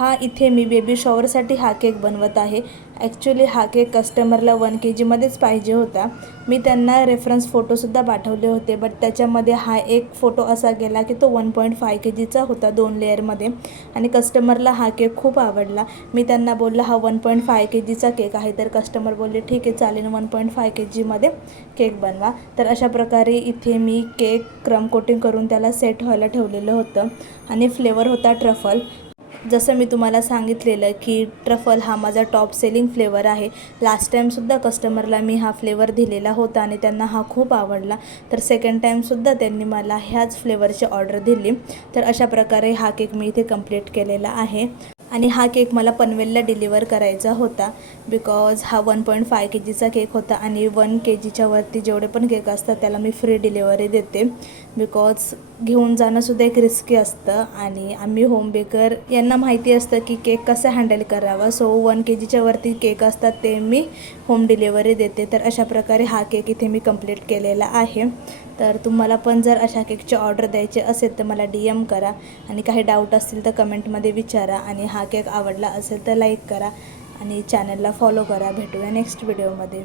हा इथे me baby शॉवरसाठी हा केक बनवत आहे। ॲक्च्युली हा केक कस्टमरला 1 kgमध्येच पाहिजे होता। मी त्यांना रेफरन्स फोटोसुद्धा पाठवले होते, बट त्याच्यामध्ये हा एक फोटो असा गेला की तो 1.5 kgचा होता 2 लेअरमध्ये आणि कस्टमरला हा केक खूप आवडला। मी त्यांना बोललं हा 1.5 kgचा केक आहे, तर कस्टमर बोलले ठीक आहे चालेल 1.5 kgमध्ये केक बनवा। तर अशा प्रकारे इथे मी केक क्रम कोटिंग करून त्याला सेट व्हायला ठेवलेलं होतं आणि फ्लेवर होता ट्रफल। जसं मी तुम्हाला सांगितलेलं की ट्रफल हा माझा टॉप सेलिंग फ्लेवर आहे। लास्ट टाईमसुद्धा कस्टमरला मी हा फ्लेवर दिलेला होता आणि त्यांना हा खूप आवडला, तर सेकंड टाईमसुद्धा त्यांनी मला ह्याच फ्लेवरची ऑर्डर दिली। तर अशा प्रकारे हा केक मी इथे कंप्लीट केलेला आहे आणि हा केक मला पनवेलला डिलिव्हर करायचा होता, बिकॉज हा 1.5 kgचा केक होता आणि 1 kgच्या वरती जेवढे पण केक असतात त्याला मी फ्री डिलिव्हरी देते, बिकॉज घेऊन जाणंसुद्धा एक रिस्की असतं आणि आम्ही होम बेकर यांना माहिती असतं की केक कसं हँडल करावा। सो 1 kgच्या वरती केक असतात ते मी होम डिलिव्हरी देते। तर अशा प्रकारे हा केक इथे मी कंप्लीट केलेला आहे। तर तुम्हाला पण जर अशा केकचे ऑर्डर द्यायचे असेल तर मला DM करा आणि काही डाऊट असतील तर कमेंटमध्ये विचारा आणि हा केक आवडला असेल तर लाईक करा आणि चॅनलला फॉलो करा। भेटूया नेक्स्ट व्हिडिओमध्ये।